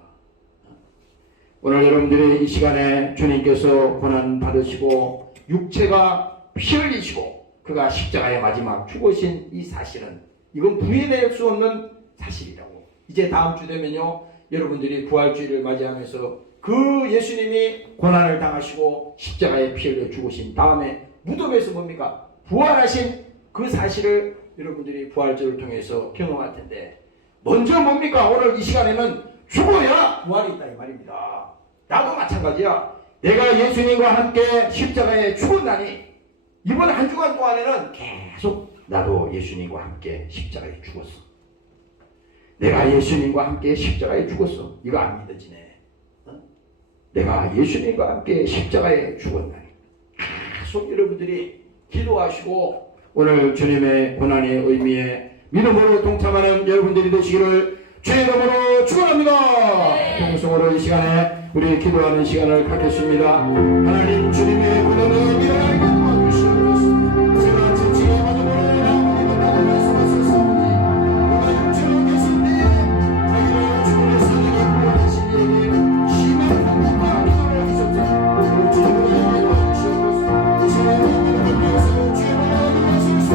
오늘 여러분들이 이 시간에 주님께서 고난 받으시고 육체가 피 흘리시고 그가 십자가의 마지막 죽으신 이 사실은 이건 부인할 수 없는 사실이라고. 이제 다음 주 되면요 여러분들이 부활주의를 맞이하면서 그 예수님이 고난을 당하시고 십자가에 피 흘려 죽으신 다음에 무덤에서 뭡니까? 부활하신 그 사실을 여러분들이 부활절을 통해서 경험할 텐데 먼저 뭡니까? 오늘 이 시간에는 죽어야 부활이 있다 이 말입니다. 나도 마찬가지야. 내가 예수님과 함께 십자가에 죽었나니 이번 한 주간 동안에는 계속 나도 예수님과 함께 십자가에 죽었어. 내가 예수님과 함께 십자가에 죽었어. 이거 안 믿어지네. 내가 예수님과 함께 십자가에 죽었나니 계속 여러분들이 기도하시고 오늘 주님의 고난의 의미에 믿음으로 동참하는 여러분들이 되시기를 주의 이름으로 축원합니다. 통성으로 이 시간에 우리 기도하는 시간을 갖겠습니다. 하나님 주님의 고난의 의미를 알게 도와주시옵소서. 우리가 지치게 마음으로 아버지가 나를 말씀하셨사오니 그가 육체로 계신 때에 자기를 주님의 선생에 불러내신 이에게 심한 한국과 기도를 하셨다. 주님의 이름을 도와주시옵소서. 주님의 이름을 빌면서 주의 말씀을 말씀하십니다.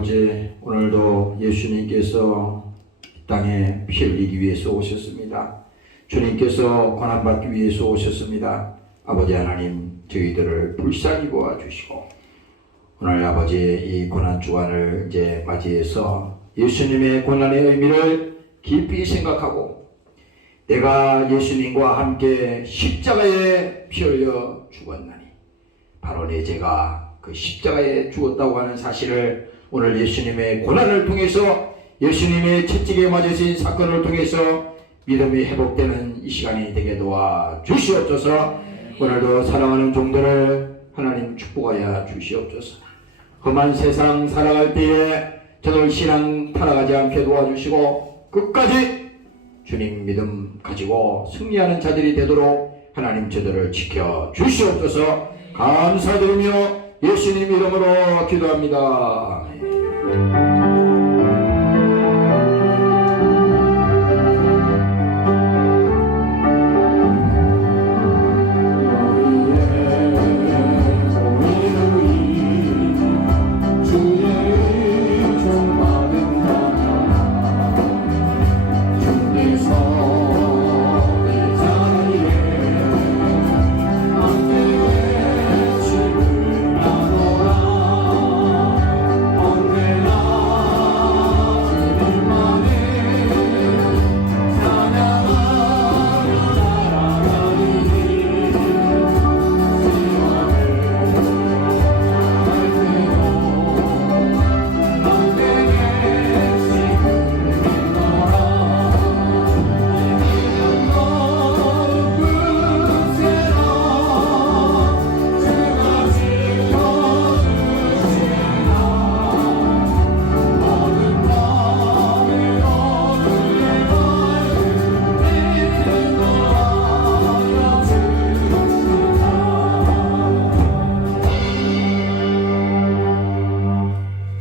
아버지, 오늘도 예수님께서 이 땅에 피 흘리기 위해서 오셨습니다. 주님께서 고난받기 위해서 오셨습니다. 아버지 하나님, 저희들을 불쌍히 보아주시고 오늘 아버지 이 고난주간을 이제 맞이해서 예수님의 고난의 의미를 깊이 생각하고 내가 예수님과 함께 십자가에 피 흘려 죽었나니 바로 내 죄가 그 십자가에 죽었다고 하는 사실을 오늘 예수님의 고난을 통해서 예수님의 채찍에 맞으신 사건을 통해서 믿음이 회복되는 이 시간이 되게 도와 주시옵소서. 오늘도 사랑하는 종들을 하나님 축복하여 주시옵소서. 험한 세상 살아갈 때에 저들 신앙 타락하지 않게 도와주시고 끝까지 주님 믿음 가지고 승리하는 자들이 되도록 하나님 저들을 지켜 주시옵소서. 감사드리며 예수님 이름으로 기도합니다. 아멘.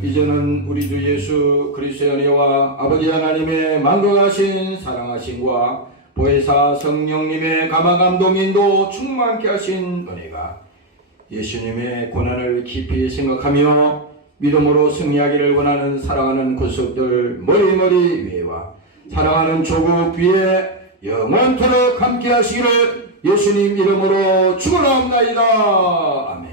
이제는 우리 주 예수 그리스도의 은혜와 아버지 하나님의 만극하신 사랑하심과 보혜사 성령님의 감화감동 인도 충만케 하신 은혜가 예수님의 고난을 깊이 생각하며 믿음으로 승리하기를 원하는 사랑하는 구속들 머리머리 위에와 사랑하는 조국 위에 영원토록 함께 하시기를 예수님 이름으로 축원합니다. 아멘.